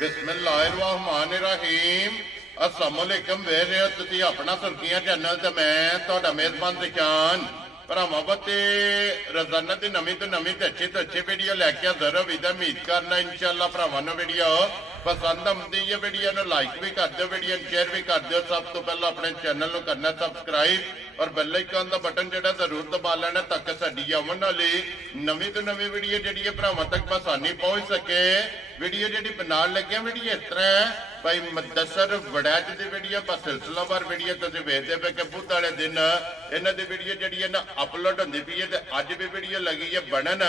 बिस्मिल्लाहिर्रहमानिर्रहीम। अस्सलाम वालेकुम। ਵੇਖ ਰਹੇ ਹੋ ਤੁਸੀਂ ਆਪਣਾ ਸੁਰਖੀਆਂ ਚੈਨਲ ਤੇ ਮੈਂ ਤੁਹਾਡਾ ਮੇਜ਼ਬਾਨ ਨਿਸ਼ਾਨ ਭਰਾਵਾਂ ਬਤੇ ਰੋਜ਼ਾਨਾ ਦੀ ਨਵੀਂ ਤੋਂ ਨਵੀਂ ਤੇ ਅੱਛੀ ਵੀਡੀਓ ਲੈ ਕੇ ਹਾਜ਼ਰ ਹਾਂ। ਉਮੀਦ ਕਰਨਾ ਇਨਸ਼ਾਅੱਲਾ ਭਰਾਵਾਂ ਨੂੰ ਵੀਡੀਓ पसंद आती है। वीडियो ने लाइक भी कर दो, वीडियो शेयर भी कर दो। सब तो पहले अपने चैनल को करना सबसक्राइब और बेल आइकन का बटन जो जरूर दबा लेना ताकि साडी आने वाली नवी तो नवी वीडियो जी भरावां तक आसानी पहुंच सके। वीडियो जी बना लगे वीडियो इस तरह है भाई मुदस्सर वड़ैच की वीडियो बस सिलसिलावार वीडियो तुम वेखते पे कि बुध वाले दिन इन्हों की वीडियो जी ना अपलोड होती पई है। तो अज भी वीडियो लगी है बनन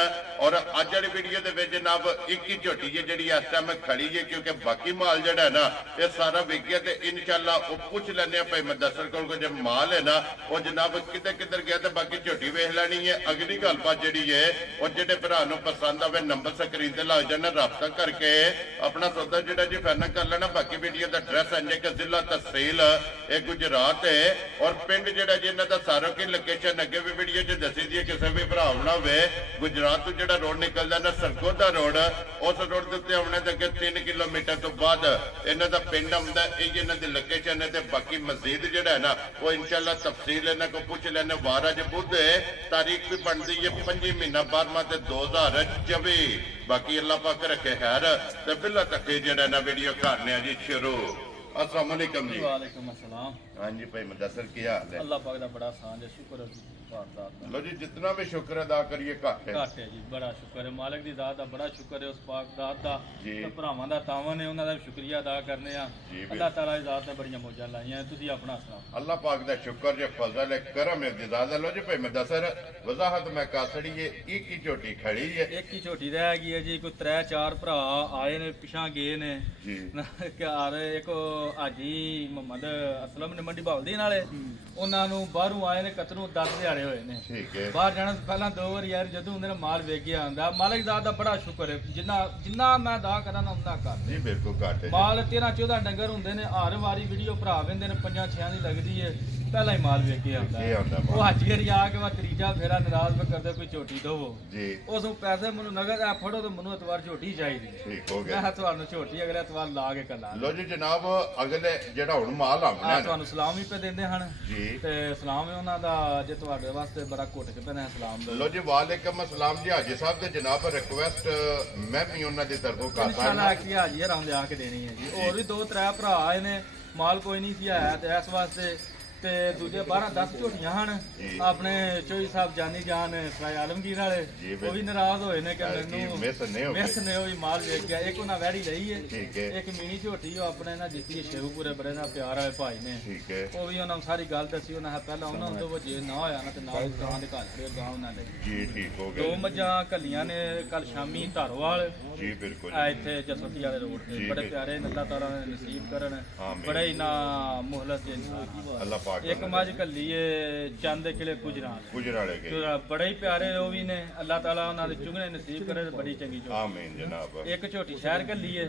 और अज वाली वीडियो के जनाब एक ही झोटी है जी इस टाइम खड़ी है क्योंकि बाकी माल जड़ा है ना ये सारा विक गया। इंशाअल्लाह वो पूछ लेने भाई मुदस्सर को जो माल है ना वो जनाब किधर गया। तो बाकी झोटी वेख लैनी है। अगली गलबात जी है और जो भरा पसंद आवे नंबर स्क्रीन से लग जाना रब्ता करके अपना सौदा जो जी फाइनल कर लेना। बाकी वीडियो का एड्रैस है कि जिला तहसील गुजरात है और पिंड जो जी इन्हों का सारों की लोकेशन अगे भी वीडियो च दसी दी है। किसी भी भरा ना हो गुजरात तो जो रोड निकलता ना सरगोदा रोड उस रोड के उत्ते आने अगे 3 किलोमीटर तो बाद इन्हों का पिंड आता है। इन्हों की लोकेशन है। बाकी मस्जिद जो है ना वो इंशाअल्लाह तफसील इन्हों को पूछ लेने। वार अज बुध है तारीख भी बनती है 5 महीना 12वां 2024। बाकी अल्लाह पाक रखे खैर। तो बिल्ला तक जो ना वीडियो करने जी शुरू। अस्सलाम वालेकुम जी। वालेकुम अस्सलाम। हाँ जी भाई मुदस्सर की हाल है? अल्लाह पाक दा बड़ा आसान है, शुक्र है लो जी जितना भी शुक्र अदा करिए घट है जी। बड़ा शुक्र है मालिक दी ज़ात दा, बड़ा शुक्र है उस पाक ज़ात दा ते भरावां दा तावन है उन्हां दा शुक्रिया अदा करने आ। अल्लाह ताला दी ज़ात ने बड़ियां मौजां लाईयां। तुसीं अपना सुनाओ। अल्लाह पाक दा शुक्र जे फजल है करम है ज़ात दा। लो जी भाई मुदस्सर वजाहत मैं कासड़ी है एक ही झोटी खड़ी है। एक ही झोटी रह गई है जी। कोई 3-4 भरा आए ने पिछां गए ने जी घर एक हाजी मोहम्मद असलम ने मंडी बावलदीन वाले उन्हां नूं बाहरों आए ने कतरों 10 दिहाड़े होए ने। ठीक है बाहर जाने से पहला 2 बार यार जदों उन्हें माल वेख गया आंदा मालिक दा दा बड़ा शुक्र है। जिन्ना मैं दा करा ना उन्ना कर जी बिल्कुल घट है। माल 13-14 डंगर हुंदे ने हर वारी वीडियो भरा वेंदे ने 5-6 दी लगदी है पहला ही माल वेख के आंदा। वो हाजी हरी आके वा त्रीजा फेरा नाराज पे करदे कोई झोटी दवो जी उस पैसे मनु नगद आ फड़ो तो मनु एतवार झोटी चाहिदी। ठीक हो गया। मैं तुहानू झोटी अगले एतवार ला के कला। लो जी जनाब अगले जेड़ा हुण माल आना तुहानू सलाम ही पे देंदे हन जी ते सलाम है उन्हां दा जे तुहाडे वास्ते बड़ा घुट के पैना सलाम दो। लो जी वालेकुम अस्सलाम जी। हाजी साहब के जनाब रिक्वेस्ट मैं भी उन्हां दी तरफों करदा इंशाअल्लाह कि हाजी हराम दे आके देनी है जी। और भी 2-3 भरा आए ने माल कोई नहीं सी आया ते इस वास्ते ते दूजे 12-10 झोटियां हन अपने चोई साहब जानी जान सराय आलमगीर वाले वो भी नाराज होए ने कि मैनू मिस ने होई माल वेख गया। एक उन्हां वैड़ी लई है एक मीनी झोटी अपने ना जीती है शेवपुरे बड़े ना प्यार वाले भाई ने वो भी उन्हां सारी गल दसी। उन्हां पहला उन्हां तो वो जे ना होया ना ते नाल गां दे घर खड़े गां उन्हां ले जी ठीक हो गया। 2 मज्जां कलियां ने कल शामी धारोवाल जी बिल्कुल इत्थे जसोटी वाले रोड ते बड़े प्यारे अल्लाह ताला ने नसीब करन बड़े ही ना मुहलत अल्लाह एक मज कली चंद किले गुजराले के बड़े ही प्यारे वो भी ने अल्लाह ताला उन्हां दे चुगने नसीब करे बड़ी चंगी झोटी। आमीन जनाब। एक झोटी शहर कली है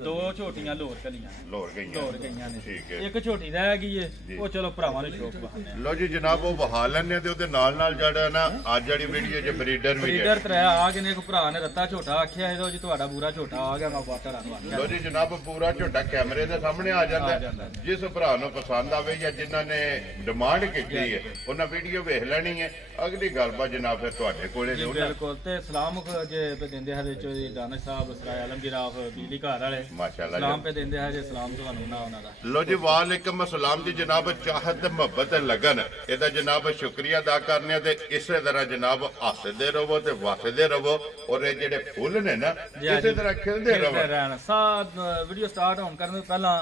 2 झोटियां लोर कलियां लोर गईयां ने। ठीक है एक झोटी रह गई है वो चलो भरावां ने शौक बहाने। लो जी जनाब वो बहा लेने ते ओदे नाल नाल जड़ा ना आज वाली वीडियो च ब्रीडर भी ब्रीडर 3 आ गए ने। एक भरा ने रत्ता झोटा आखिया है जी तुहाडा पूरा झोटा आ गया मैं वाटर आ। लो जी जनाब पूरा झोटा कैमरे दे सामने आ जांदा। जिस भरा नूं पसंद आवे या जिन्हां ने डिमांड की है उन्हें वीडियो वेख लेनी है। अगली गलबात जनाब फिर तुहाडे कोले बिल्कुल ते सलाम जे पे देंदे है चौधरी दानिश साहब सराय आलमगीर आप बिजली घर वाले माशाअल्लाह सलाम पे देंदे है जे सलाम तुहानू ना उन्हां दा। लो जी वालेकुम अस्सलाम जी। जनाब चाहत मोहब्बत लगन एदा जनाब शुक्रिया अदा करने ते इसे तरह जनाब हसदे रहो ते वसदे रहो और ये जेडे फुल ने ना इसे तरह खिलदे रहो। साथ वीडियो स्टार्ट होने करने पहला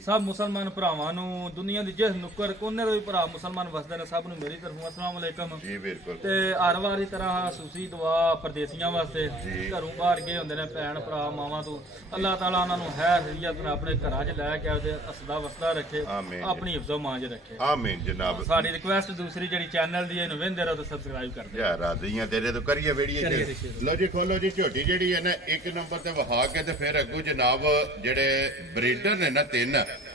सब मुसलमान भरावां नू दुनिया दी जिस नुक्कर कोने दे भरा मुसलमान वसदे ने सब नू मेरी तरफों अस्सलाम वालेकुम जी बिल्कुल। ते हर वारी तरह सूसी दुआ परदेसियां वास्ते घरों बाहर गए हुंदे ने भैन भरा मावां तो अल्लाह ताला उन्हां नू खैर खैरियत नाल अपने घरां च लै के आवे हसदा वसदा रखे अपनी हिफ्ज़ो मांज रखे। आमीन जनाब। साडी रिक्वेस्ट दूसरी जेडी चैनल दी इनु वेंदे रहो ते सब्सक्राइब कर दे यार राज़ियां तेरे तो करिए वीडियो। लो जी खोलो जी झोटी जेडी है ना 1 नंबर ते वहा के ते फिर अगू जनाब जेडे ब्रीडर ने ना 3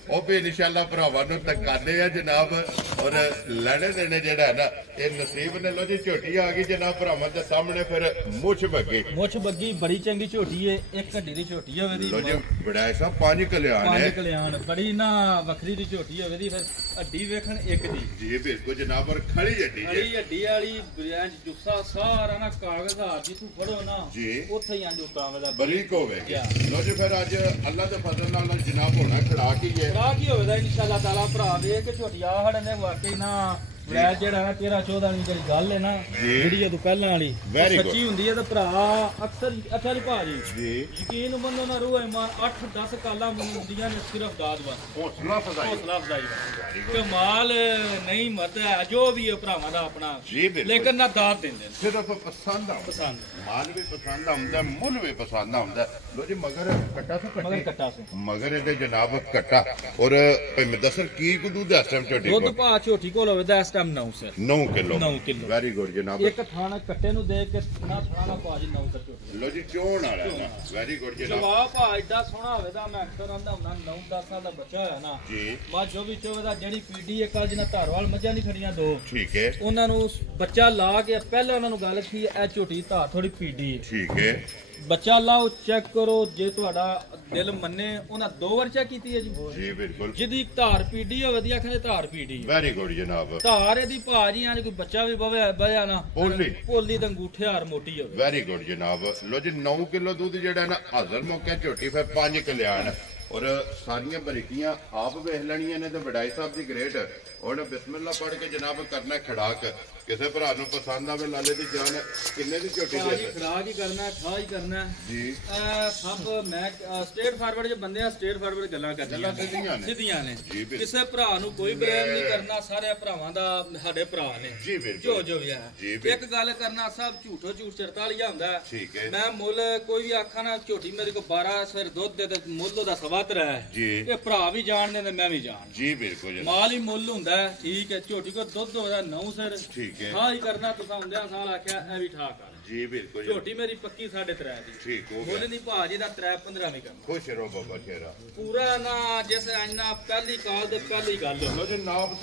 ਉਹ ਵੀ ਇਨਸ਼ਾਅੱਲਾ ਭਰਾਵਾਂ ਨੂੰ ਤਕਾਨੇ ਆ ਜਨਾਬ ਔਰ ਲੈਣੇ ਦੇਣੇ ਜਿਹੜਾ ਹੈ ਨਾ ਇਹ ਨਸੀਬ ਨੇ। ਲੋ ਜੀ ਝੋਟੀ ਆ ਗਈ ਜਨਾਬ ਭਰਾਵਾਂ ਦੇ ਸਾਹਮਣੇ ਫਿਰ ਮੁੱਛ ਬੱਗੀ ਬੜੀ ਚੰਗੀ ਝੋਟੀ ਏ, ਇੱਕ ਹੱਡੀ ਦੀ ਝੋਟੀ ਹੋਵੇ ਦੀ। ਲੋ ਜੀ ਬੜਾ ਸਾਹਿਬ 5 ਕਲਿਆਣ ਹੈ, 5 ਕਲਿਆਣ ਬੜੀ ਨਾ ਵੱਖਰੀ ਦੀ ਝੋਟੀ ਹੋਵੇ ਦੀ। ਫਿਰ ਹੱਡੀ ਵੇਖਣ ਇੱਕ ਦੀ ਜੀ ਬਿਲਕੁਲ ਜਨਾਬ ਔਰ ਖੜੀ ਹੱਡੀ ਵਾਲੀ ਬ੍ਰਾਂਚ ਜੁੱਸਾ ਸਾਰਾ ਨਾ ਕਾਗਜ਼ ਆ ਜੀ ਤੂੰ ਫੜੋ ਨਾ ਜੀ ਉੱਥੇ ਹੀ ਅੰਜ ਉਤਾਵੇਂ ਬਰੀਕ ਹੋਵੇਗੀ। ਲੋ ਜੀ ਫਿਰ ਅੱਜ ਅੱਲਾ ਦੇ ਫਜ਼ਲ ਨਾਲ ਜਨਾਬ ਹੋਣਾ ਖੜਾ ਕੀ ਹੈ ਹੋਵੇ ਦਾ ਇਨਸ਼ਾਅੱਲਾ ਤਾਲਾ। ਭਰਾ ਵੇਖ ਕੇ ਝੋਟੀ ਆ ਖੜੇ ਨੇ ਵਾਕਈ ਨਾ ਵੈਲ ਜਿਹੜਾ ਨਾ 13-14 ਦੀ ਜਿਹੜੀ ਗੱਲ ਹੈ ਨਾ ਜਿਹੜੀ ਇਹ ਤੋਂ ਪਹਿਲਾਂ ਵਾਲੀ ਸੱਚੀ ਹੁੰਦੀ ਹੈ। ਤੇ ਭਰਾ ਅਕਸਰ ਅੱਛਾ ਜੀ ਭਾਜੀ ਜੀ ਯਕੀਨ ਮੰਨੋ ਨਾ ਰੂਹ ਇਮਾਨ 8-10 ਕਾਲਾਂ ਹੁੰਦੀਆਂ ਨੇ ਸਿਰਫ ਦਾਦ ਬਸ ਹੌਸਲਾ ਅਫਜ਼ਾਈ ਕਮਾਲ ਨਹੀਂ ਮਰਦਾ ਜੋ ਵੀ ਹੈ ਭਰਾਵਾਂ ਦਾ ਆਪਣਾ, ਲੇਕਿਨ ਨਾ ਦਾਦ ਦਿੰਦੇ ਨੇ ਸਿਰਫ ਪਸੰਦ ਮਾਲ ਵੀ ਪਸੰਦ ਆਉਂਦਾ ਮੁੱਲ ਵੀ ਪਸੰਦ ਆਉਂਦਾ। ਲੋ ਜੀ ਮਗਰ ਕੱਟਾ ਮਗਰ ਇਹਦੇ ਜਨਾਬ ਕੱਟਾ ਔਰ ਮੈਂ ਦੱਸਰ ਕੀ ਦੁੱਧ ਇਸ ਟਾਈਮ ਝੋਟੀ ਦੁੱਧ ਭਾ ਝੋਟੀ ਕੋਲ ਹੋਵੇ ਦਾ 9 ਕਿਲੋ ਵੈਰੀ ਗੁੱਡ ਜਨਾਬ। ਇੱਕ ਥਾਣਾ ਕੱਟੇ ਨੂੰ ਦੇਖ ਕੇ ਨਾ ਥਾਣਾ ਭਾਜੀ 9 ਕਿਲੋ। ਲੋ ਜੀ ਚੋਣ ਵਾਲਾ ਨਾ ਵੈਰੀ ਗੁੱਡ ਜਨਾਬ। ਜਵਾਬ ਭਾ ਐਡਾ ਸੋਹਣਾ ਹੋਵੇ ਦਾ ਮੈਂ ਅਕਸਰ ਆਂਦਾ ਹੁੰਦਾ 9-10 ਸਾਲ ਦਾ ਬੱਚਾ ਹੋਇਆ ਨਾ ਜੀ ਬਾਅਦ ਜੋ ਵੀ ਚੋਵੇ ਦਾ ਜਿਹੜੀ ਪੀੜੀ ਇੱਕ ਜਿਹਨਾਂ ਧਾਰਵਾਲ ਮੱਝਾਂ ਨਹੀਂ ਖੜੀਆਂ 2 ਠੀਕ ਹੈ ਉਹਨਾਂ ਨੂੰ ਬੱਚਾ ਲਾ ਕੇ ਪਹਿਲਾਂ ਉਹਨਾਂ ਨੂੰ ਗੱਲ ਕੀ ਇਹ ਝੋਟੀ ਧਾਰ ਥੋੜੀ ਪੀੜੀ ਹੈ ਠੀਕ ਹੈ ਬੱਚਾ ਲਾਓ ਚੈੱਕ ਕਰੋ ਜੇ ਤੁਹਾਡਾ ਦਿਲ ਮੰਨੇ। ਉਹਨਾਂ 2 ਵਾਰ ਚੈੱਕ ਕੀਤੀ ਹੈ ਜੀ ਬਿਲਕੁਲ। ਜਿਹਦੀ ਧਾਰ ਪੀੜੀ ਹੈ ਵਧੀਆ ਕਹਿੰਦੇ ਧਾਰ ਪੀੜੀ ਵੈਰੀ ਗੁੱਡ ਜਨਾਬ। ਧਾਰ ਇਹਦੀ ਭਾਜੀ ਆਂ ਕੋਈ ਬੱਚਾ ਵੀ ਬਹਿਆ ਨਾ ਭੋਲੀ ਦਾ ਅੰਗੂਠੇ ਹਾਰ ਮੋਟੀ ਹੋਵੇ। ਵੈਰੀ ਗੁੱਡ ਜਨਾਬ। ਲੋ ਜੀ 9 ਕਿਲੋ ਦੁੱਧ ਜਿਹੜਾ ਨਾ ਹਾਜ਼ਰ ਮੌਕੇ ਝੋਟੀ ਫਿਰ 5 ਕਲਿਆਣ ਔਰ ਸਾਰੀਆਂ ਬਰੀਕੀਆਂ ਆਪ ਵੇਖ ਲੈਣੀਆਂ ਨੇ ਤੇ ਵਡਾਈ ਸਾਹਿਬ ਦੀ ਗ੍ਰੇਟ। ਹੁਣ ਬਿਸਮਿਲ੍ਲਾ ਪੜ੍ਹ ਕੇ ਜਨਾਬ ਕਰਨਾ ਖੜਾਕ। ਕਿਸੇ ਭਰਾ ਨੂੰ ਪਸੰਦ ਆਵੇ ਲਾਲੇ ਦੀ ਜਾਨ ਕਿੰਨੇ ਦੀ ਝੋਟੀ ਦੇ ਖੜਾਕ ਹੀ ਕਰਨਾ ਖਾ ਹੀ ਕਰਨਾ ਜੀ। ਸਭ ਮੈਂ ਸਟੇਟ ਫਾਰਵਰਡ ਜੇ ਬੰਦੇ ਆ ਸਟੇਟ ਫਾਰਵਰਡ ਗੱਲਾਂ ਕਰਦੀਆਂ ਸਿੱਧੀਆਂ ਨੇ। ਕਿਸੇ ਭਰਾ ਨੂੰ ਕੋਈ ਬਲੇਮ ਨਹੀਂ ਕਰਨਾ, ਸਾਰੇ ਭਰਾਵਾਂ ਦਾ ਸਾਡੇ ਭਰਾ ਨੇ ਜੀ ਬਿਲਕੁਲ ਜੋ ਵੀ ਹੈ। ਇੱਕ ਗੱਲ ਕਰਨਾ ਸਭ ਝੂਠੋ ਝੂਠ 44 ਹੁੰਦਾ। ਠੀਕ ਹੈ ਮੈਂ ਮੁੱਲ ਕੋਈ ਵੀ ਆਖਾਂ ਨਾ ਝੋਟੀ ਮੇਰੇ ਕੋਲ 12 ਸਿਰ ਦੁੱਧ ਦੇ ਤੇ ਮੁੱਲ ਉਹਦਾ ਸਵਾਤਰ ਹੈ ਜੀ। ਇਹ ਭਰਾ ਵੀ ਜਾਣਦੇ ਨੇ ਮੈਂ ਵੀ ਜਾਣ ਜੀ ਬਿਲਕੁਲ। ਮਾਲ ਹੀ ਮੁੱਲ ਹੁੰਦਾ ਠੀਕ ਹੈ। ਝੋਟੀ ਕੋ ਦੁੱਧ ਹੋਦਾ 9 ਸਿਰ ਠੀਕ ਹੈ ਹਾਂ ਹੀ ਕਰਨਾ। ਤੁਸੀਂ ਹੁੰਦਿਆਂ ਸਾਲ ਆਖਿਆ ਇਹ ਵੀ ਠਾਕ ਆ ਜੀ ਬਿਲਕੁਲ। ਝੋਟੀ ਮੇਰੀ ਪੱਕੀ 3.5 ਦੀ ਠੀਕ ਹੋ ਮੁੱਲ ਨਹੀਂ ਭਾਜੀ ਦਾ 3-15 ਵੀ ਕਰਨਾ। ਖੁਸ਼ ਰਹੋ ਬਾਬਾ ਸ਼ੇਰਾ ਪੂਰਾ ਨਾ ਜਿਸ ਇੰਨਾ ਪਹਿਲੀ ਕਾਲ ਦੇ ਪਹਿਲੀ ਗੱਲ ਲੋ ਜੀ ਨਾਪ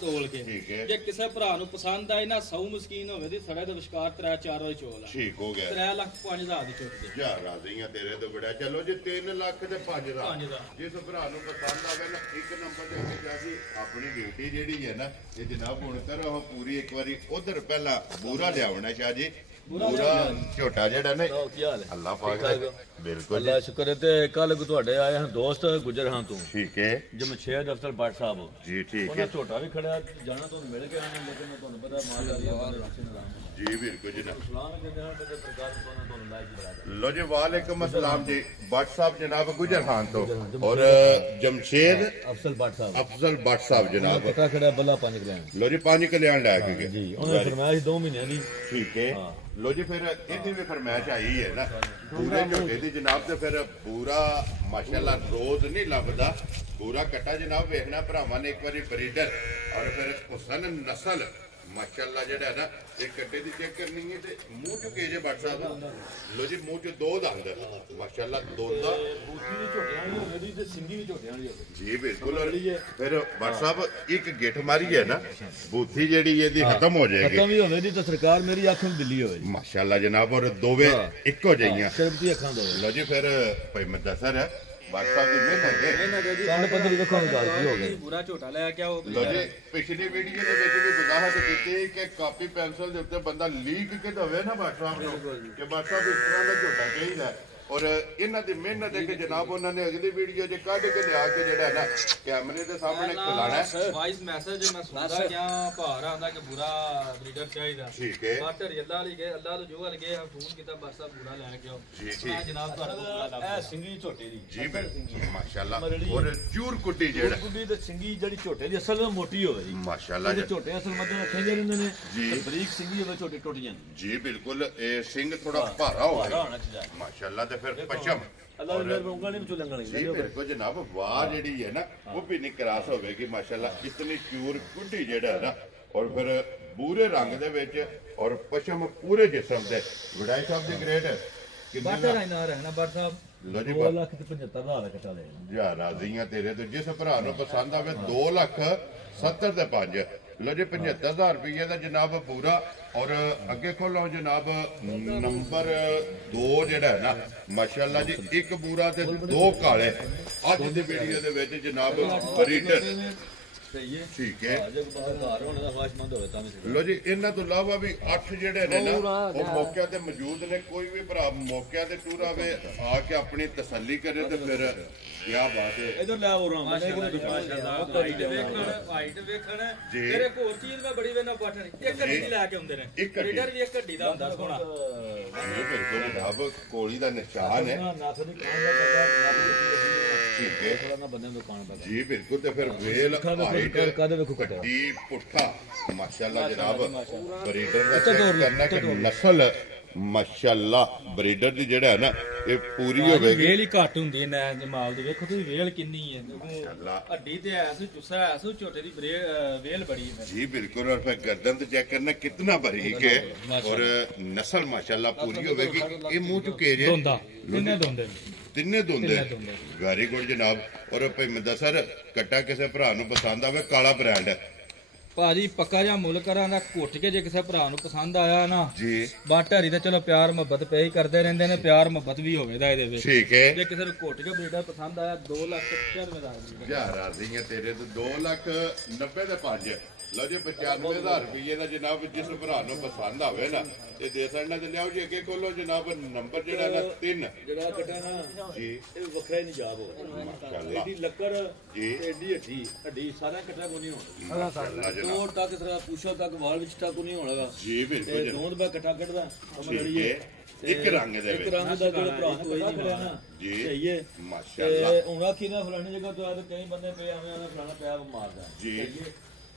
ਤੋਲ ਕੇ ਠੀਕ ਹੈ। ਜੇ ਕਿਸੇ ਭਰਾ ਨੂੰ ਪਸੰਦ ਆਏ ਨਾ 100 ਮਸਕੀਨ ਹੋਵੇ ਦੀ ਸੜੇ ਦੇ ਵਿਚਕਾਰ 3-4 ਵਜੇ ਚੋਲ ਆ ਠੀਕ ਹੋ ਗਿਆ। 3,05,000 ਦੀ ਝੋਟੀ ਜਾ ਰਾਜ਼ੀਆਂ ਤੇਰੇ ਤੋਂ ਬੜਾ। ਚਲੋ ਜੀ 3 ਲੱਖ ਤੇ 5 ਦਾ ਜਿਸ ਭਰਾ ਨੂੰ ਪਸੰਦ ਆਵੇ ਨਾ ਇੱਕ ਨੰਬਰ ਦੇ ਕੇ ਜਾ ਜੀ ਆਪਣੀ ਡਿਊਟੀ ਜਿਹੜੀ ਹੈ ਨਾ ਇਹ ਜਨਾਬ ਹੁਣ ਕਰੋ ਪੂਰੀ। ਇੱਕ ਵਾਰੀ ਉਧਰ ਪਹਿਲਾਂ ਬੂਰਾ ਲਿਆਉਣਾ ਸ਼ਾਹ ਜੀ। ਬੂਰਾ ਝੋਟਾ ਜਿਹੜਾ ਨੇ ਅੱਲਾਹ ਪਾਕ ਬਿਲਕੁਲ ਅੱਲਾ ਸ਼ੁਕਰ ਹੈ। ਤੇ ਕੱਲ ਤੁਹਾਡੇ ਆਏ ਹਨ ਦੋਸਤ ਗੁਜਰ ਹਾਂ ਤੂੰ ਠੀਕ ਹੈ ਜਮਸ਼ੇਦ ਅਫਸਰ ਭੱਟ ਸਾਹਿਬ ਜੀ ਠੀਕ ਉਹਨਾਂ ਝੋਟਾ ਵੀ ਖੜਿਆ ਜਾਣਾ ਤੁਹਾਨੂੰ ਮਿਲ ਕੇ ਆਣੇ ਲੇਕਿਨ ਮੈਂ ਤੁਹਾਨੂੰ ਪਤਾ ਮਾਲਦਾਰੀ ਜੀ ਬਿਲਕੁਲ ਜਨਾਬ। ਸਲਾਮ ਕਹਿੰਦੇ ਹਾਂ ਤੇ ਸਰਕਾਰ ਤੁਹਾਨੂੰ ਲਾਇਕ ਬਣਾ। ਲੋ ਜੀ ਵਾਲੇਕੁਮ ਅਸਲਾਮ ਜੀ। ਭੱਟ ਸਾਹਿਬ ਜਨਾਬ ਗੁਜਰ ਖਾਨ ਤੋਂ ਔਰ ਜਮਸ਼ੇਦ ਅਫਸਰ ਭੱਟ ਸਾਹਿਬ ਜਨਾਬ ਪਤਾ ਖੜਾ ਬੱਲਾ 5 ਕਲਿਆਣ। ਲੋ ਜੀ 5 ਕਲਿਆਣ ਲੈ ਕੇ ਗਏ ਜੀ। ਉਹਨਾਂ ਫਰਮਾਇਆ 2 ਮਹੀਨਿਆਂ ਦੀ ਠੀਕ ਹੈ। ਲੋ ਜੀ ਫਿਰ ਇਹਦੀ ਵੀ ਫਰਮਾਇਸ਼ ਆਈ ਹੈ ਨਾ ਪੂਰੇ ਝੋਟੇ ਦੀ ਜਨਾਬ। ਤੇ ਫਿਰ ਪੂਰਾ ਮਾਸ਼ਾਅੱਲਾ ਰੋਜ਼ ਨਹੀਂ ਲੱਭਦਾ ਪੂਰਾ ਕੱਟਾ ਜਨਾਬ। ਵੇਖਣਾ ਭਰਾਵਾਂ ਨੇ ਇੱਕ ਵਾਰੀ ਬਰੀਡਰ ਔਰ ਫਿਰ ਹੁਸਨ ਨਸਲ ਮਾਸ਼ਾਅੱਲਾ ਜਿਹੜਾ ਹੈ ਨਾ ਇਹ ਕੱਟੇ ਦੀ ਚੈੱਕ ਕਰਨੀ ਹੈ। ਤੇ ਮੂੰਹ ਚ ਕੇ ਜੇ ਭੱਟ ਸਾਹਿਬ ਲੋ ਜੀ ਮੂੰਹ ਚ 2 ਦੰਦ ਮਾਸ਼ਾਅੱਲਾ ਦੋਦਾ ਬੂਥੀ ਦੀ ਝੋਟਿਆਂ ਦੀ ਹੋਵੇ ਦੀ ਤੇ ਸਿੰਗੀ ਦੀ ਝੋਟਿਆਂ ਦੀ ਹੋਵੇ ਜੀ ਬਿਲਕੁਲ। ਫਿਰ ਭੱਟ ਸਾਹਿਬ ਇੱਕ ਗਿੱਠ ਮਾਰੀ ਹੈ ਨਾ ਬੂਥੀ ਜਿਹੜੀ ਇਹਦੀ ਖਤਮ ਹੋ ਜਾਏਗੀ। ਖਤਮ ਵੀ ਹੋਵੇ ਦੀ ਤਾਂ ਸਰਕਾਰ ਮੇਰੀ ਅੱਖ ਨੂੰ ਦਿੱਲੀ ਹੋਵੇ ਮਾਸ਼ਾਅੱਲਾ ਜਨਾਬ। ਔਰ ਦੋਵੇਂ ਇੱਕੋ ਜਿਹੀਆਂ ਸਿਰਫ ਦੀ ਅੱਖਾਂ ਦੋਵੇ। ਲੋ ਜੀ ਫਿਰ ਭਾਈ ਮਦਸਰ ਹੈ ਭੱਟ ਸਾਹਿਬ ਦੀ ਮਿਹਨਤ ਹੈ। ਕੰਨ ਪੰਦਰੀ ਵੇਖੋ ਗੱਲ ਕੀ ਹੋ ਗਈ। ਪੂਰਾ ਝੋਟਾ ਲੈ ਕੇ ਆਓ। ਲੋ ਜੀ ਪਿਛਲੀ ਵੀਡੀਓ ਦੇ ਵਿੱਚ ਵੀ ਵਜ਼ਾਹਤ ਕੀਤੀ ਕਿ ਕਾਪੀ ਪੈਨਸਲ ਦੇ ਉੱਤੇ ਬੰਦਾ ਲੀਕ ਕੇ ਦਵੇ ਨਾ ਭੱਟ ਸਾਹਿਬ ਨੂੰ ਕਿ ਭੱਟ ਸਾਹਿਬ ਇਸ ਤਰ੍ਹਾਂ ਦਾ ਝੋਟਾ ਚਾਹੀਦਾ। ਔਰ ਇਹਨਾਂ ਦੀ ਮਿਹਨਤ ਹੈ ਕਿ ਜਨਾਬ ਉਹਨਾਂ ਨੇ ਅਗਲੀ ਵੀਡੀਓ 'ਚ ਕੱਢ ਕੇ ਲਿਆ ਕੇ ਜਿਹੜਾ ਨਾ ਕੈਮਰੇ ਦੇ ਸਾਹਮਣੇ ਖਿਲਾਣਾ ਹੈ। ਵਾਇਸ ਮੈਸੇਜ ਮੈਂ ਸੁਣਦਾ ਕਿਆ ਭਾਰ ਆਂਦਾ ਕਿ ਬੁਰਾ ਬਰੀਡਰ ਚਾਹੀਦਾ। ਠੀਕ ਹੈ। ਬਾਟਰ ਅੱਲਾ ਲਈ ਗਏ ਅੱਲਾ ਨੂੰ ਜੋ ਹਲ ਗਏ ਫੋਨ ਕੀਤਾ ਬਸ ਆ ਬੁਰਾ ਲੈ ਕੇ ਆਓ ਜੀ ਠੀਕ ਜਨਾਬ ਤੁਹਾਡਾ ਬੁਰਾ ਲੱਗ ਇਹ ਸਿੰਗੀ ਝੋਟੇ ਦੀ ਜੀ ਮਾਸ਼ਾਅੱਲਾ। ਔਰ ਚੂਰ ਕੁੱਟੀ ਜਿਹੜਾ ਕੁੱਡੀ ਤੇ ਸਿੰਗੀ ਜਿਹੜੀ ਝੋਟੇ ਦੀ ਅਸਲ ਵਿੱਚ ਮੋਟੀ ਹੋਵੇ ਜੀ ਮਾਸ਼ਾਅੱਲਾ। ਇਹਦੇ ਝੋਟੇ ਅਸਲ ਮੱਦੇ ਰੱਖੇ ਜਾਂਦੇ ਰਹਿੰਦੇ ਨੇ ਤੇ ਬਰੀਕ ਸਿੰਗੀ ਹੋਵੇ ਝੋਟੇ ਟੁੱਟ ਜਾਂਦੇ ਜੀ ਬਿਲਕੁਲ। ਇਹ ਸਿੰਘ ਥੋੜਾ ਭਾਰਾ ਹੋਵੇ ਮਾਸ਼ਾਅੱਲਾ। ਤੇ ਫਿਰ ਪਛਮ ਅੱਲਾ ਦੇ ਮੇਰੇ ਉਂਗਲਾਂ ਨਹੀਂ ਚੁਲੰਗਣੀ ਜੀ ਬਿਲਕੁਲ ਜਨਾਬ। ਵਾਹ ਜਿਹੜੀ ਹੈ ਨਾ ਉਹ ਵੀ ਨਹੀਂ ਕਰਾਸ ਹੋਵੇਗੀ ਮਾਸ਼ਾਅੱਲਾ। ਇਤਨੀ ਚੂਰ ਕੁੱਡੀ ਜਿਹੜਾ ਹੈ ਨਾ ਔਰ ਫਿਰ ਬੂਰੇ ਰੰਗ ਦੇ ਵਿੱਚ ਔਰ ਪਛਮ ਪੂਰੇ ਜਿਸਮ ਦੇ ਵਡਾਈ ਸਾਹਿਬ ਦੀ ਗ੍ਰੇਡ ਬਾਟਰ ਆਇਨਾ ਰਹਿਣਾ ਬਾਟ ਸਾਹਿਬ ਲੋ ਜੀ 2,75,000 ਦਾ ਕੱਟਾ ਲੈ ਜਾ ਰਾਜ਼ੀਆਂ ਤੇਰੇ ਤੋਂ ਜਿਸ ਭਰਾ ਨੂੰ ਪਸੰਦ ਆਵੇ 2,70,000 ਦੇ 5 ਲੋ ਜੀ 75,000 ਰੁਪਏ ਦਾ ਜਨਾਬ ਪੂਰਾ। ਔਰ ਅੱਗੇ ਖੋਲੋ ਜਨਾਬ ਨੰਬਰ 2 ਜਿਹੜਾ ਹੈ ਨਾ ਮਾਸ਼ਾਅੱਲਾ ਜੀ, ਇੱਕ ਪੂਰਾ ਤੇ 2 ਕਾਲੇ ਅੱਜ ਦੀ ਵੀਡੀਓ ਦੇ ਵਿੱਚ ਜਨਾਬ ਬਰੀਡਰ ਸਹੀ ਹੈ ਠੀਕ ਹੈ। ਜੇ ਬਾਹਰ ਘਰ ਹੋਣ ਦਾ ਖਵਾਸ਼ਮੰਦ ਹੋਵੇ ਤਾਂ ਵੀ ਲੋ ਜੀ ਇਹਨਾਂ ਤੋਂ ਇਲਾਵਾ ਵੀ 8 ਜਿਹੜੇ ਨੇ ਨਾ ਉਹ ਮੌਕਿਆਂ ਤੇ ਮੌਜੂਦ ਨੇ। ਕੋਈ ਵੀ ਭਰਾ ਮੌਕਿਆਂ ਤੇ ਟੂਰ ਆਵੇ ਆ ਕੇ ਆਪਣੀ ਤਸੱਲੀ ਕਰੇ ਤੇ ਫਿਰ ਕੀ ਬਾਤ ਹੈ। ਇਧਰ ਲੈ ਆਉ ਰਾਮ ਵਾਈਟ ਵੇਖਣ ਜੀ। ਤੇਰੇ ਕੋਲ ਚੀਜ਼ ਮੈਂ ਬੜੀ ਵੇਨਾ ਪਾਠਣ ਇੱਕ ਗੱਡੀ ਦੀ ਲੈ ਕੇ ਆਉਂਦੇ ਨੇ। ਇੱਕ ਗੱਡੀ। ਰੀਡਰ ਵੀ ਇੱਕ ਗੱਡੀ ਦਾ ਹੁੰਦਾ ਸੋਹਣਾ। ਇਹ ਬਿਲਕੁਲ ਜਨਾਬ ਕੋਲੀ ਦਾ ਨਿਸ਼ਾਨ ਹੈ। ਨਾਥ ਦੀ ਕਾਨ ਦਾ ਠੀਕ ਹੈ ਥੋੜਾ ਨਾ ਬੰਦੇ ਨੂੰ ਦੁਕਾਨ ਦਾ ਜੀ ਬਿਲਕੁਲ। ਤੇ ਫਿਰ ਵੇਲ ਹਾਈਟ ਕਾਦੇ ਵੇਖੋ ਕੱਟਿਆ ਗੱਡੀ ਪੁੱਠਾ ਮਾਸ਼ਾਅੱਲਾ ਜਨਾਬ ਬਰੀਡਰ ਦਾ ਚੈੱਕ ਕਰਨਾ ਕਿ ਨਸਲ ਮਾਸ਼ਾਅੱਲਾ ਬਰੀਡਰ ਦੀ ਜਿਹੜਾ ਹੈ ਨਾ ਇਹ ਪੂਰੀ ਹੋਵੇਗੀ। ਵੇਲ ਹੀ ਘੱਟ ਹੁੰਦੀ ਹੈ ਨੈਣ ਦੇ ਮਾਲ ਦੀ। ਵੇਖੋ ਤੁਸੀਂ ਵੇਲ ਕਿੰਨੀ ਹੈ। ਮਾਸ਼ਾਅੱਲਾ ਹੱਡੀ ਤੇ ਐਸ ਚੁੱਸਾ ਐਸ ਝੋਟੇ ਦੀ ਵੇਲ ਬੜੀ ਹੈ। जी बिल्कुल। और फिर गर्दन तो चेक करना कितना बारीक है और नस्ल माशाल्लाह पूरी होगी। ये मुंह चुके जे ਦੋਂਦਾ ਕਿੰਨੇ ਦੋਂਦੇ ਤਿੰਨੇ ਦੁੰਦੇ ਵੈਰੀ ਗੁੱਡ ਜਨਾਬ। ਔਰ ਭਾਈ ਮਿੰਦਾ ਸਰ ਕੱਟਾ ਕਿਸੇ ਭਰਾ ਨੂੰ ਪਸੰਦ ਆਵੇ ਕਾਲਾ ਬ੍ਰਾਂਡ ਹੈ ਭਾਜੀ ਪੱਕਾ ਜਾਂ ਮੁੱਲ ਕਰਾਂ ਦਾ ਘੁੱਟ ਕੇ ਜੇ ਕਿਸੇ ਭਰਾ ਨੂੰ ਪਸੰਦ ਆਇਆ ਨਾ ਜੀ ਬਾਟਾਰੀ ਤਾਂ ਚਲੋ ਪਿਆਰ ਮੁਹੱਬਤ ਪਏ ਹੀ ਕਰਦੇ ਰਹਿੰਦੇ ਨੇ। ਪਿਆਰ ਮੁਹੱਬਤ ਵੀ ਹੋਵੇਦਾ ਇਹਦੇ ਵਿੱਚ। ਠੀਕ ਹੈ। ਜੇ ਕਿਸੇ ਨੂੰ ਘੁੱਟ ਕੇ ਬਰੀਡਰ ਪਸੰਦ ਆਇਆ 2,95,000 ਯਾਰ ਆਰਦੀਆਂ ਤੇਰੇ ਤੋਂ 2,90,000 ਦੇ 5 ਲਓ ਜੀ 95,000 ਰੁਪਏ ਦਾ ਜਨਾਬ ਜਿਸ ਭਰਾ ਨੂੰ ਪਸੰਦ ਆਵੇ ਨਾ ਤੇ ਦੇ ਸਕਣਾ ਤੇ ਲਿਆਓ ਜੀ। ਅੱਗੇ ਖੋਲੋ ਜਨਾਬ ਨੰਬਰ ਜਿਹੜਾ ਨਾ 3 ਜਿਹੜਾ ਕੱਟਾ ਨਾ ਜੀ ਇਹ ਵੱਖਰਾ ਹੀ ਨਹੀਂ ਜਾਬ ਹੋ ਮਾਸ਼ਾਅੱਲਾ ਇਹਦੀ ਲੱਕੜ ਜੀ ਤੇ ਏਡੀ ਹੱਡੀ ਸਾਰਾ ਕੱਟਾ ਕੋ ਨਹੀਂ ਹੋਣਾ। ਮਾਸ਼ਾਅੱਲਾ ਜਨਾਬ ਤੋੜ ਤੱਕ ਤਰਾ ਪੁੱਛੋ ਤੱਕ ਵਾਲ ਵਿੱਚ ਤੱਕ ਨਹੀਂ ਹੋਣਾਗਾ। ਜੀ ਬਿਲਕੁਲ ਇਹ ਜਨਾਬ ਦੋਂਦ ਬਾ ਕੱਟਾ ਕੱਢਦਾ ਸਮਝ ਠੀਕ ਲਈਏ ਹੈ। ਇੱਕ ਰੰਗ ਦੇ ਇੱਕ ਵਿੱਚ ਰੰਗ ਦਾ ਜਿਹੜਾ ਭਰਾ ਕੋਈ ਨਹੀਂ ਕਰਿਆ ਨਾ ਜੀ ਸਹੀ ਹੈ। ਮਾਸ਼ਾਅੱਲਾ ਤੇ ਹੁਣ ਆਖੀ ਨਾ ਫਲਾਣੀ ਜਗ੍ਹਾ ਤੋਂ ਆ ਤੇ ਕਈ ਬੰਦੇ ਪਏ ਆਵੇਂ ਆਵੇਂ ਫਲਾਣਾ ਪਿਆ ਮਾਰਦਾ ਜੀ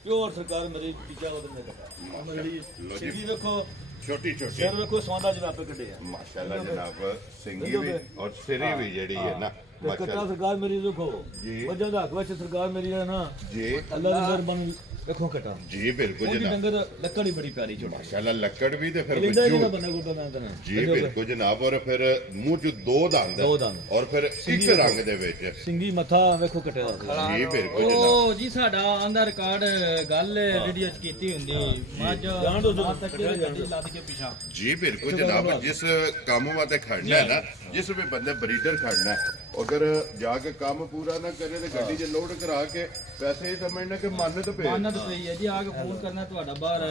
ਪਿਓਰ ਸਰਕਾਰ ਮੇਰੀ ਟੀਚਾ ਉਹਦੇ ਨੇ ਕੱਟਾ ਲਓ ਜੀ ਸਿੰਗੀ ਵੇਖੋ ਛੋਟੀ ਛੋਟੀ ਸਿਰ ਵੇਖੋ ਸੌਂਦਾ ਜਨਾਬੇ ਕੱਢੇ ਆ ਮਾਸ਼ਾਅੱਲਾ ਜਨਾਬ ਸਿੰਗੀ ਵੀ ਔਰ ਸਿਰੀ ਵੀ ਜਿਹੜੀ ਹੈ ਨਾ ਤੇ ਕੱਟਾ ਸਰਕਾਰ ਮੇਰੀ ਵੇਖੋ ਜੀ। ਵਜਨ ਦਾ ਹੱਕ ਵਿੱਚ ਸਰਕਾਰ ਮੇਰੀ ਹੈ ਨਾ ਜੀ ਅੱਲਾ ਦੀ ਮਿਹਰਬਾਨੀ ਵੇਖੋ ਕੱਟਾ ਜੀ ਬਿਲकुल ਉਹਦੀ ਜਨਾਬ ਡੰਗਰ ਲੱਕੜ ਹੀ ਬੜੀ ਪਿਆਰੀ ਛੋਟੀ ਮਾਸ਼ਾਅੱਲਾ ਲੱਕੜ ਵੀ ਤੇ ਫਿਰ ਲਿੰਦਾ ਜਿਹੜਾ ਵਜੂਦ ਬੰਦਾ ਕੋਟਾ ਮੈਂ ਤੈਨੂੰ ਜੀ ਬਿਲकुल ਜਨਾਬ। ਔਰ ਫਿਰ ਮੂੰਹ ਚ ਦੋ ਦੰਦ ਦੋ ਦੰਦ। ਔਰ ਫਿਰ ਇੱਕ ਰੰਗ ਦੇ ਵਿੱਚ ਸਿੰਗੀ ਮੱਥਾ ਵੇਖੋ ਕੱਟੇ ਦਾ ਜੀ ਬਿਲकुल ਜਨਾਬ ਉਹ ਜੀ ਸਾਡਾ ਆਂਦਾ ਰਿਕਾਰਡ ਗੱਲ ਵੀਡੀਓ ਚ ਕੀਤੀ ਹੁੰਦੀ ਮੱਝ ਜਾਣ ਦੋ ਮਾਰ ਤੱਕ ਗੱਡੀ ਲੱਦ ਕੇ ਪਿਛਾ। ਜੀ ਬਿਲकुल ਜਨਾਬ। ਜਿਸ ਕੰਮ ਵਾਸਤੇ ਖੜਨਾ ਹੈ ਨਾ ਜਿਸ ਵੀ ਬੰਦੇ ਬਰੀਡਰ ਖੜਨਾ ਹੈ ਅਗਰ ਜਾ ਕੇ ਕੰਮ ਪੂਰਾ ਨਾ ਕਰੇ ਤੇ ਗੱਡੀ 'ਚ ਲੋਡ ਕਰਾ ਕੇ ਪੈਸੇ ਹੀ ਸਮਝਣਾ ਕਿ ਮੰਨਤ ਪਏ ਮਾਨਤ ਪਈ ਹੈ ਜੀ। ਆ ਕੇ ਫੋਨ ਕਰਨਾ ਤੁਹਾਡਾ ਬਾਹਰ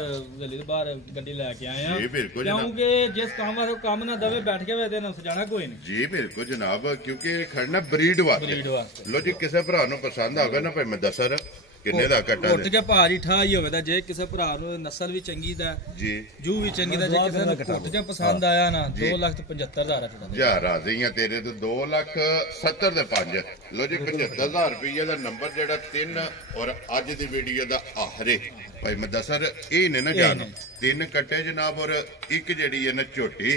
ਗਲੀ ਦੇ ਬਾਹਰ ਗੱਡੀ ਲੈ ਕੇ ਆਏ ਆ। ਜੀ ਬਿਲकुल ਜਨਾਬ ਕਿਉਂਕਿ ਜਿਸ ਕੰਮ ਵਾਸਤੇ ਕੰਮ ਨਾ ਦਵੇ ਬੈਠ ਕੇ ਵੇ ਤੇ ਨਾ ਸਜਾਣਾ ਕੋਈ ਨਹੀਂ। ਜੀ ਬਿਲकुल ਜਨਾਬ ਕਿਉਂਕਿ ਖੜਨਾ ਬਰੀਡ ਵਾਸਤੇ। ਵਾਸਤੇ ਲੋ ਜੀ ਕਿਸੇ ਭਰਾ ਨੂੰ ਪਸੰਦ ਆਵੇ ਨਾ ਭਾਈ ਮੈਂ ਦੱਸਰ ਕਿੰਨੇ ਦਾ ਕੱਟਾ ਘੁੱਟ ਕੇ ਭਾਰੀ ਠਾ ਹੀ ਹੋਵੇ ਤਾਂ ਜੇ ਕਿਸੇ ਭਰਾ ਨੂੰ ਨਸਲ ਵੀ ਚੰਗੀ ਦਾ ਜੀ ਜੂ ਵੀ ਚੰਗੀ ਦਾ ਜੇ ਕਿਸੇ ਨੂੰ ਘੁੱਟ ਕੇ ਪਸੰਦ ਆਇਆ ਨਾ 2,75,000 ਰੁਪਏ ਜਾ ਰਾਜ਼ੀਆਂ ਤੇਰੇ ਤੋਂ 2,70,000 ਦੇ 5 ਲੋ ਜੀ 75,000 ਰੁਪਏ ਦਾ ਨੰਬਰ ਜਿਹੜਾ 3 ਔਰ ਅੱਜ ਦੀ ਵੀਡੀਓ ਦਾ ਆਖਰੀ ਭਾਈ ਮੈਂ ਦੱਸਰ ਇਹ ਨੇ ਨਾ ਜਾਨ 3 ਕੱਟੇ ਜਨਾਬ ਔਰ ਇੱਕ ਜਿਹੜੀ ਹੈ ਨਾ ਝੋਟੀ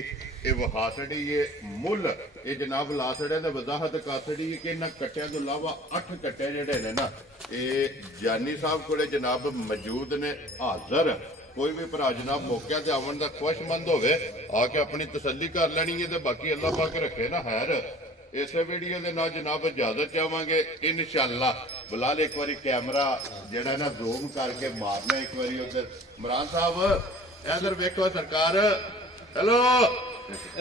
ਇਹ ਵਹਾਸੜੀ ਇਹ ਮੁੱਲ ਇਹ ਜਨਾਬ ਲਾਸੜਿਆਂ ਦਾ ਵਜ਼ਾਹਤ ਕਾਸੜੀ ਕਿ ਇਹਨਾਂ ਕੱਟਿਆਂ ਤੋਂ ਇਲਾਵਾ 8 ਕੱਟੇ ਜਿਹੜੇ ਨੇ ਨਾ ਇਹ ਜਾਨੀ ਸਾਹਿਬ ਕੋਲੇ ਜਨਾਬ ਮੌਜੂਦ ਨੇ ਹਾਜ਼ਰ। ਕੋਈ ਵੀ ਭਰਾ ਜਨਾਬ ਮੌਕਿਆਂ ਤੇ ਆਉਣ ਦਾ ਖੁਸ਼ਮੰਦ ਹੋਵੇ ਆ ਕੇ ਆਪਣੀ ਤਸੱਲੀ ਕਰ ਲੈਣੀ ਹੈ ਤੇ ਬਾਕੀ ਅੱਲਾਹ ਪਾਕ ਰੱਖੇ ਨਾ ਖੈਰ। ਇਸੇ ਵੀਡੀਓ ਦੇ ਨਾਲ ਜਨਾਬ ਇਜਾਜ਼ਤ ਚਾਹਾਂਗੇ ਇਨਸ਼ਾਅੱਲਾ। ਬਲਾਲ ਇੱਕ ਵਾਰੀ ਕੈਮਰਾ ਜਿਹੜਾ ਨਾ ਜ਼ੂਮ ਕਰਕੇ ਮਾਰਨਾ ਇੱਕ ਵਾਰੀ ਉਧਰ ਇਮਰਾਨ ਸਾਹਿਬ ਇਧਰ ਵੇਖੋ ਸਰਕਾਰ ਹੈਲੋ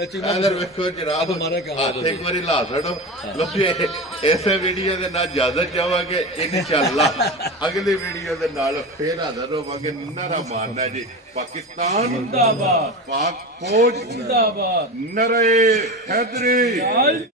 ਇਧਰ ਵੇਖੋ ਜਨਾਬ ਹੱਥ ਇੱਕ ਵਾਰੀ ਲਾ ਛੱਡੋ। ਲੋ ਇਸੇ ਵੀਡੀਓ ਦੇ ਨਾਲ ਇਜਾਜ਼ਤ ਚਾਹਾਂਗੇ ਇਨਸ਼ਾਅੱਲਾ। ਅਗਲੀ ਵੀਡੀਓ ਦੇ ਨਾਲ ਫੇਰ ਹਾਜ਼ਰ ਹੋਵਾਂਗੇ। ਨਾਰਾ ਮਾਰਨਾ ਜੀ ਪਾਕਿਸਤਾਨ ਜ਼ਿੰਦਾਬਾਦ, ਪਾਕ ਫੌਜ ਜ਼ਿੰਦਾਬਾਦ। ਨਰੇ ਹੈਦਰੀ।